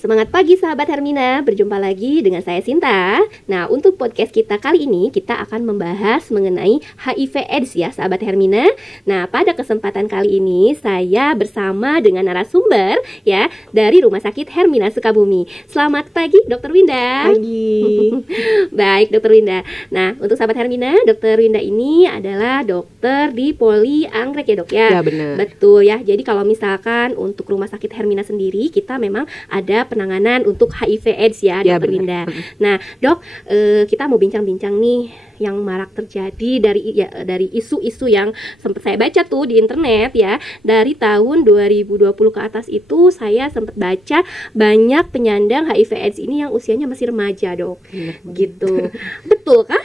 Semangat pagi sahabat Hermina, berjumpa lagi dengan saya Sinta. Nah, untuk podcast kita kali ini kita akan membahas mengenai HIV AIDS ya sahabat Hermina. Nah, pada kesempatan kali ini saya bersama dengan narasumber ya dari Rumah Sakit Hermina Sukabumi. Selamat pagi Dr. Winda. Pagi. Baik Dr. Winda. Nah, untuk sahabat Hermina, Dr. Winda ini adalah dokter di Poli Anggrek ya dok ya? Ya benar. Betul ya, jadi kalau misalkan untuk Rumah Sakit Hermina sendiri kita memang ada penanganan untuk HIV AIDS ya, Ya, Dr. benar. Winda. Nah, Dok, kita mau bincang-bincang nih yang marak terjadi dari isu-isu yang sempat saya baca tuh di internet ya. Dari tahun 2020 ke atas itu saya sempat baca banyak penyandang HIV AIDS ini yang usianya masih remaja, Dok. Gitu. Betul kah?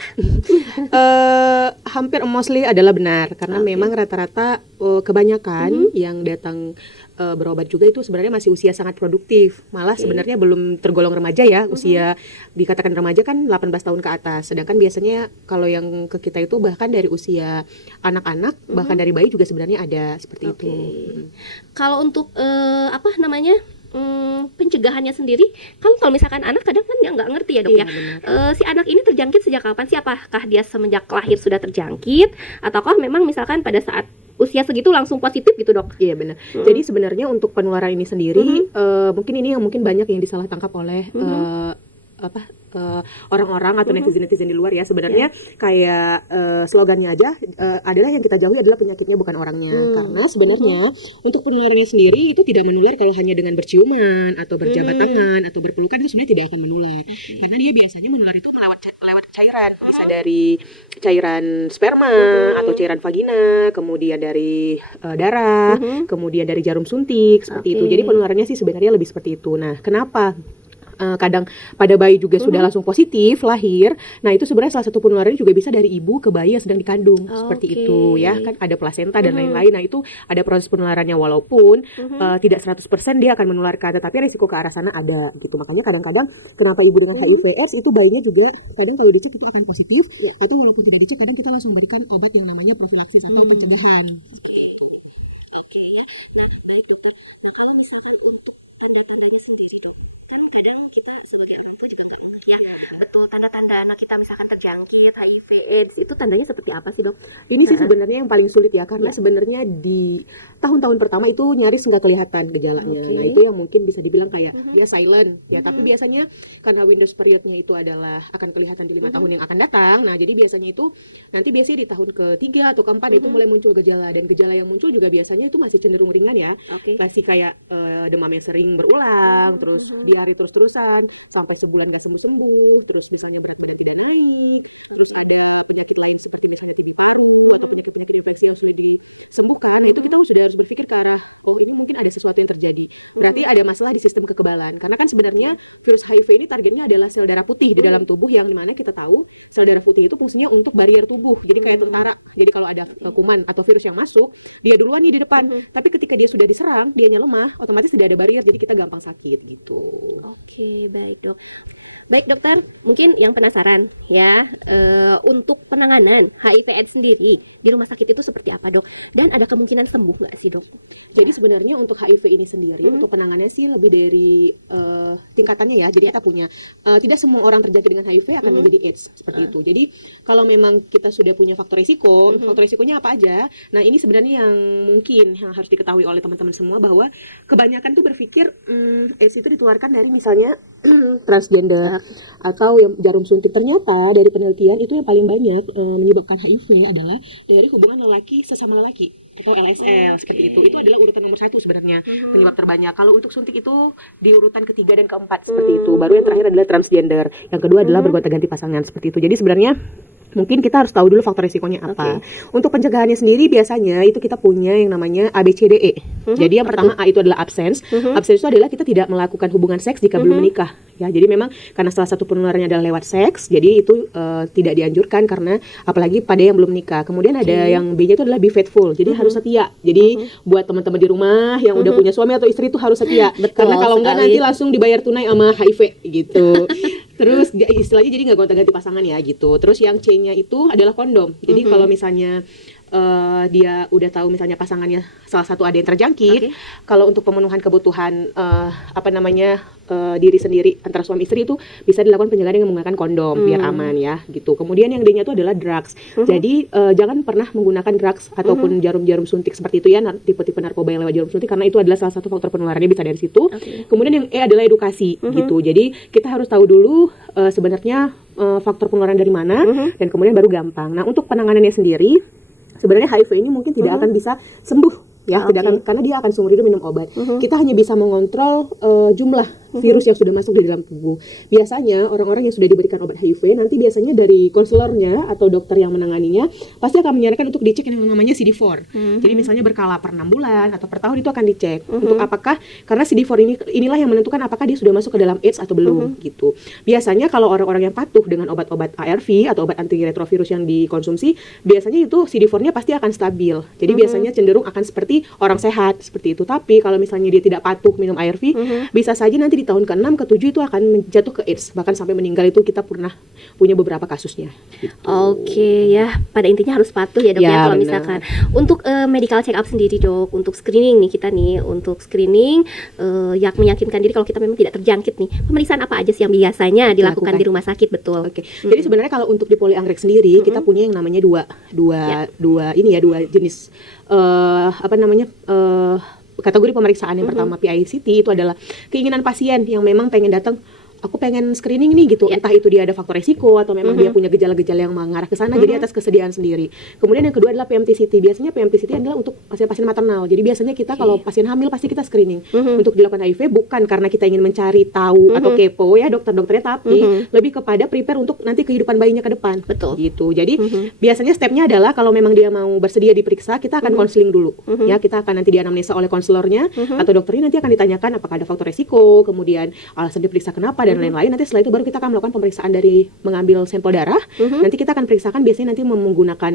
Hampir mostly adalah benar karena Oke. memang rata-rata kebanyakan yang datang berobat juga itu sebenarnya masih usia sangat produktif. Malah Oke. sebenarnya belum tergolong remaja ya, usia dikatakan remaja kan 18 tahun ke atas. Sedangkan biasanya kalau yang ke kita itu bahkan dari usia anak-anak, bahkan dari bayi juga sebenarnya ada seperti Oke. itu. Kalau untuk pencegahannya sendiri, kan kalau misalkan anak kadang kan dia nggak ngerti ya dok Iya, ya. benar. Si anak ini terjangkit sejak kapan sih? Apakah dia semenjak lahir sudah terjangkit, ataukah memang misalkan pada saat usia segitu langsung positif gitu dok? Iya benar. Jadi sebenarnya untuk penularan ini sendiri mungkin ini yang mungkin banyak yang disalah tangkap oleh orang-orang atau netizen-netizen di luar ya. Sebenarnya kayak slogannya aja adalah yang kita jauhi adalah penyakitnya bukan orangnya. Karena sebenarnya untuk penularannya sendiri itu tidak menular kalau hanya dengan berciuman atau berjabat tangan atau berpelukan, itu sebenarnya tidak akan menular. Oke. Karena dia biasanya menular itu lewat cairan, bisa dari cairan sperma atau cairan vagina, kemudian dari darah, kemudian dari jarum suntik seperti itu. Oke. Jadi penularannya sih sebenarnya lebih seperti itu. Nah, kenapa kadang pada bayi juga sudah langsung positif lahir? Nah, itu sebenarnya salah satu penularannya juga bisa dari ibu ke bayi yang sedang dikandung seperti Oke. itu ya. Kan ada plasenta dan lain-lain. Nah, itu ada proses penularannya walaupun tidak 100% dia akan menularkan, tetapi risiko ke arah sana ada gitu. Makanya kadang-kadang kenapa ibu dengan HIV AIDS itu bayinya juga kadang kalau dicek itu akan positif, Ya. atau walaupun tidak dicek kadang kita langsung berikan obat yang namanya profilaksis atau pencegahan seperti itu. Oke ya. Nah, baik dokter. Nah, kalau misalkan untuk tanda-tandanya sendiri dok, kan kadang kita sebagai orang tua juga nggak ngeh ya. Iya, benar. Betul, tanda-tanda anak kita misalkan terjangkit HIV AIDS itu tandanya seperti apa sih dok? Ini sih sebenarnya yang paling sulit ya, karena Ya. sebenarnya di tahun-tahun pertama itu nyaris nggak kelihatan gejalanya. Oke. Nah, itu yang mungkin bisa dibilang kayak dia silent ya, tapi biasanya karena Windows periodnya itu adalah akan kelihatan di 5 tahun yang akan datang. Nah, jadi biasanya itu nanti biasanya di tahun ketiga atau keempat itu mulai muncul gejala, dan gejala yang muncul juga biasanya itu masih cenderung ringan ya. Oke. Masih kayak demam yang sering berulang, terus diare terus-terusan sampai sebulan gak sembuh-sembuh, terus misalnya berat badan tidak naik, terus ada penyakit lain seperti misalnya TB paru atau penyakit-penyakit infeksi yang sulit disembuhkan. Nah, itu kita sudah harus berpikir ke arah, oh ini mungkin ada sesuatu yang terjadi. Berarti ada masalah di sistem kekebalan. Karena kan sebenarnya virus HIV ini targetnya adalah sel darah putih di dalam tubuh, yang dimana kita tahu sel darah putih itu fungsinya untuk barier tubuh. Jadi kayak tentara. Jadi kalau ada kuman atau virus yang masuk, dia duluan nih di depan. Tapi ketika dia sudah diserang, dianya lemah, otomatis tidak ada barier, jadi kita gampang sakit gitu. Oke, baik dok. Baik dokter, mungkin yang penasaran ya, untuk penanganan HIV AIDS sendiri di rumah sakit itu seperti apa dok? Dan ada kemungkinan sembuh nggak sih dok? Jadi sebenarnya untuk HIV ini sendiri, untuk penanganannya sih lebih dari tingkatannya ya. Jadi kita punya, tidak semua orang terjangkit dengan HIV akan menjadi AIDS, seperti itu. Jadi kalau memang kita sudah punya faktor risiko, faktor risikonya apa aja? Nah, ini sebenarnya yang mungkin yang harus diketahui oleh teman-teman semua, bahwa kebanyakan tuh berpikir AIDS itu ditularkan dari misalnya transgender atau yang jarum suntik. Ternyata dari penelitian itu yang paling banyak menyebabkan HIV adalah dari hubungan lelaki sesama lelaki atau LSL. Oke. Seperti itu. Itu adalah urutan nomor 1 sebenarnya penyebab terbanyak. Kalau untuk suntik itu di urutan ketiga dan keempat seperti itu. Baru yang terakhir adalah transgender. Yang kedua adalah bergonta-ganti pasangan seperti itu. Jadi sebenarnya mungkin kita harus tahu dulu faktor risikonya apa. Untuk pencegahannya sendiri biasanya itu kita punya yang namanya ABCDE. Jadi yang pertama A itu adalah absence. Absence itu adalah kita tidak melakukan hubungan seks jika belum menikah. Ya, jadi memang karena salah satu penularannya adalah lewat seks, jadi itu tidak dianjurkan karena apalagi pada yang belum nikah. Kemudian ada yang B-nya itu adalah be faithful. Jadi harus setia. Jadi buat teman-teman di rumah yang udah punya suami atau istri itu harus setia. Betul Karena kalau enggak sekali. nanti langsung dibayar tunai sama HIV gitu. Terus istilahnya jadi nggak gonta-ganti pasangan ya gitu. Terus yang C-nya itu adalah kondom. Jadi kalau misalnya dia udah tahu misalnya pasangannya salah satu ada yang terjangkit, kalau untuk pemenuhan kebutuhan diri sendiri antara suami istri itu bisa dilakukan pencegahan dengan menggunakan kondom biar aman ya gitu. Kemudian yang D-nya itu adalah drugs. Jadi jangan pernah menggunakan drugs ataupun jarum-jarum suntik seperti itu ya, tipe-tipe narkoba yang lewat jarum suntik, karena itu adalah salah satu faktor penularannya bisa dari situ. Kemudian yang E adalah edukasi gitu. Jadi kita harus tahu dulu sebenarnya faktor penularan dari mana dan kemudian baru gampang. Nah, untuk penanganannya sendiri sebenarnya HIV ini mungkin tidak akan bisa sembuh ya, tidak akan, karena dia akan seumur hidup minum obat. Kita hanya bisa mengontrol jumlah virus yang sudah masuk di dalam tubuh. Biasanya orang-orang yang sudah diberikan obat HIV nanti biasanya dari konselornya atau dokter yang menanganinya pasti akan menyarankan untuk dicek yang namanya CD4. Jadi misalnya berkala per 6 bulan atau per tahun itu akan dicek untuk apakah, karena CD4 inilah yang menentukan apakah dia sudah masuk ke dalam AIDS atau belum gitu. Biasanya kalau orang-orang yang patuh dengan obat-obat ARV atau obat antiretrovirus yang dikonsumsi, biasanya itu CD4-nya pasti akan stabil. Jadi biasanya cenderung akan seperti orang sehat seperti itu. Tapi kalau misalnya dia tidak patuh minum ARV, bisa saja nanti di tahun ke-6, ke-7 itu akan jatuh ke AIDS, bahkan sampai meninggal. Itu kita pernah punya beberapa kasusnya gitu. Oke, ya, pada intinya harus patuh ya dok ya, kalau benar. misalkan untuk medical check up sendiri dok, untuk screening nih kita nih, untuk screening yang meyakinkan diri kalau kita memang tidak terjangkit nih, pemeriksaan apa aja sih yang biasanya dilakukan di rumah sakit? Betul. Oke. Jadi sebenarnya kalau untuk di Polianggrek sendiri kita punya yang namanya dua jenis kategori pemeriksaan. Yang pertama PICT, itu adalah keinginan pasien yang memang pengen datang, aku pengen screening nih gitu, entah itu dia ada faktor resiko atau memang dia punya gejala-gejala yang mengarah ke sana, jadi atas kesediaan sendiri. Kemudian yang kedua adalah PMTCT. Biasanya PMTCT adalah untuk pasien-pasien maternal. Jadi biasanya kita kalau pasien hamil pasti kita screening untuk dilakukan HIV, bukan karena kita ingin mencari tahu atau kepo ya dokter-dokternya, tapi lebih kepada prepare untuk nanti kehidupan bayinya ke depan. Betul. Gitu. Jadi biasanya stepnya adalah kalau memang dia mau bersedia diperiksa, kita akan konseling dulu. Ya, kita akan nanti dianamnesa oleh konselornya atau dokternya, nanti akan ditanyakan apakah ada faktor resiko, kemudian alasan diperiksa kenapa dan lain-lain. Nanti setelah itu baru kita akan melakukan pemeriksaan dari mengambil sampel darah. Nanti kita akan periksakan, biasanya nanti menggunakan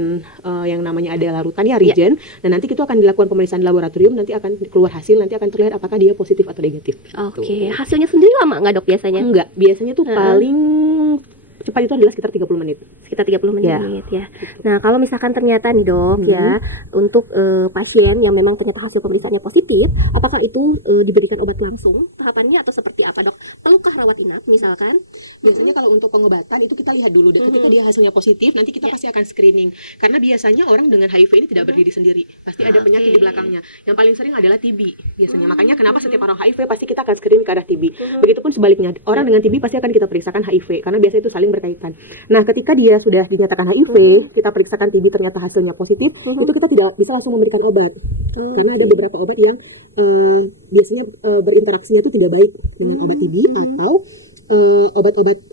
yang namanya ada larutan ya, reagent. Dan nanti itu akan dilakukan pemeriksaan di laboratorium, nanti akan keluar hasil, nanti akan terlihat apakah dia positif atau negatif. Oke, hasilnya sendiri lama nggak dok biasanya? Enggak, biasanya tuh paling cepat itu adalah sekitar 30 menit. Sekitar 30 menit ya. Nah, kalau misalkan ternyata nih dok ya, untuk pasien yang memang ternyata hasil pemeriksaannya positif, apakah itu diberikan obat langsung tahapannya atau seperti apa dok? Perlukah rawat inap misalkan? Biasanya kalau untuk pengobatan itu kita lihat dulu deh, ketika dia hasilnya positif, nanti kita pasti akan screening. Karena biasanya orang dengan HIV ini tidak berdiri sendiri, pasti ada penyakit di belakangnya. Yang paling sering adalah TB biasanya. Makanya kenapa setiap orang HIV pasti kita akan screening ke arah TB. Begitupun sebaliknya, orang dengan TB pasti akan kita periksakan HIV, karena biasanya itu saling berkaitan. Nah, ketika dia sudah dinyatakan HIV, kita periksakan TB ternyata hasilnya positif, itu kita tidak bisa langsung memberikan obat. Karena ada beberapa obat yang biasanya berinteraksinya itu tidak baik dengan obat TB atau obat-obat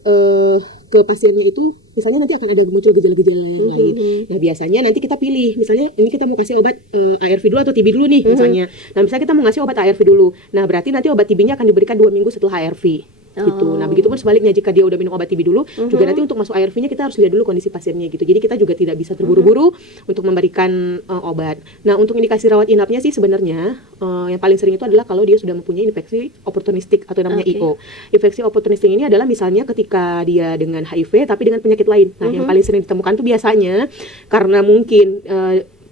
ke pasiennya itu misalnya nanti akan ada muncul gejala-gejala yang lain. Nah, biasanya nanti kita pilih, misalnya ini kita mau kasih obat ARV dulu atau TB dulu nih misalnya. Nah, misalnya kita mau ngasih obat ARV dulu. Nah, berarti nanti obat TB-nya akan diberikan 2 minggu setelah ARV. Gitu. Nah, begitupun sebaliknya, jika dia udah minum obat TB dulu, juga nanti untuk masuk ARV-nya kita harus lihat dulu kondisi pasiennya gitu. Jadi kita juga tidak bisa terburu-buru untuk memberikan obat. Nah, untuk indikasi rawat inapnya sih sebenarnya yang paling sering itu adalah kalau dia sudah mempunyai infeksi oportunistik atau namanya IO. Infeksi oportunistik ini adalah misalnya ketika dia dengan HIV tapi dengan penyakit lain. Nah, yang paling sering ditemukan tuh biasanya karena mungkin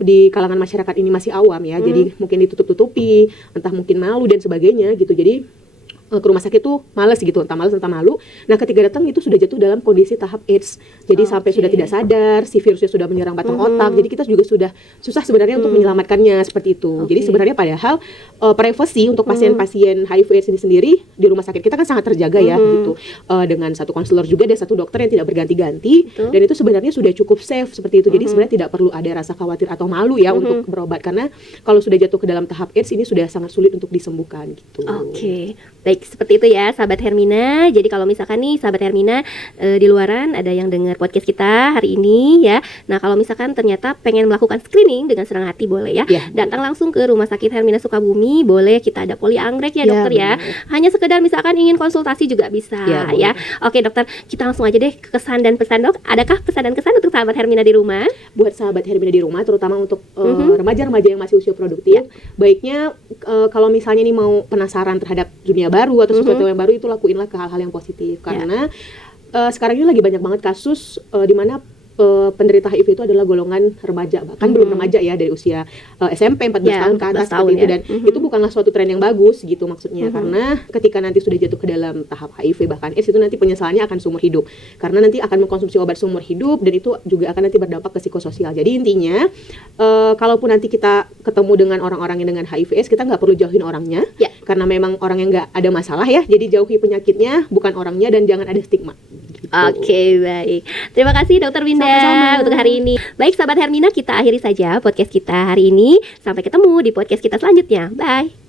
di kalangan masyarakat ini masih awam ya, jadi mungkin ditutup-tutupi, entah mungkin malu dan sebagainya gitu. Jadi ke rumah sakit tuh malas gitu, entah malas entah malu. Nah, ketika datang itu sudah jatuh dalam kondisi tahap AIDS. Jadi sampai sudah tidak sadar, si virusnya sudah menyerang batang otak. Jadi kita juga sudah susah sebenarnya untuk menyelamatkannya seperti itu. Jadi sebenarnya padahal privasi untuk pasien-pasien HIV AIDS ini sendiri di rumah sakit kita kan sangat terjaga ya gitu. Dengan satu konselor juga dan satu dokter yang tidak berganti-ganti, dan itu sebenarnya sudah cukup safe seperti itu. Jadi sebenarnya tidak perlu ada rasa khawatir atau malu ya untuk berobat, karena kalau sudah jatuh ke dalam tahap AIDS ini sudah sangat sulit untuk disembuhkan gitu. Oke. Baik, seperti itu ya sahabat Hermina. Jadi kalau misalkan nih sahabat Hermina di luaran ada yang dengar podcast kita hari ini ya. Nah, kalau misalkan ternyata pengen melakukan screening dengan senang hati boleh ya. Datang langsung ke Rumah Sakit Hermina Sukabumi, boleh, kita ada Polianggrek ya dokter ya. Hanya sekedar misalkan ingin konsultasi juga bisa ya. Oke dokter, kita langsung aja deh ke kesan dan pesan dok. Adakah pesan dan kesan untuk sahabat Hermina di rumah? Buat sahabat Hermina di rumah, terutama untuk remaja-remaja yang masih usia produktif, baiknya kalau misalnya nih mau penasaran terhadap dunia baru atau sesuatu yang baru, itu lakuinlah ke hal-hal yang positif. Karena sekarang ini lagi banyak banget kasus di mana penderita HIV itu adalah golongan remaja, bahkan belum remaja ya, dari usia SMP 14 Ya, tahun ke 14 atas tahun seperti itu. ya. Dan itu bukanlah suatu tren yang bagus gitu maksudnya, karena ketika nanti sudah jatuh ke dalam tahap HIV bahkan AIDS, itu nanti penyesalannya akan seumur hidup, karena nanti akan mengkonsumsi obat seumur hidup, dan itu juga akan nanti berdampak ke psikososial. Jadi intinya kalaupun nanti kita ketemu dengan orang-orang yang dengan HIV AIDS, kita nggak perlu jauhin orangnya, Ya. karena memang orang yang nggak ada masalah ya. Jadi jauhi penyakitnya, bukan orangnya, dan jangan ada stigma. Gitu. Oke, baik. Terima kasih Dokter Winda Sama-sama. untuk hari ini. Baik, sahabat Hermina, kita akhiri saja podcast kita hari ini. Sampai ketemu di podcast kita selanjutnya. Bye.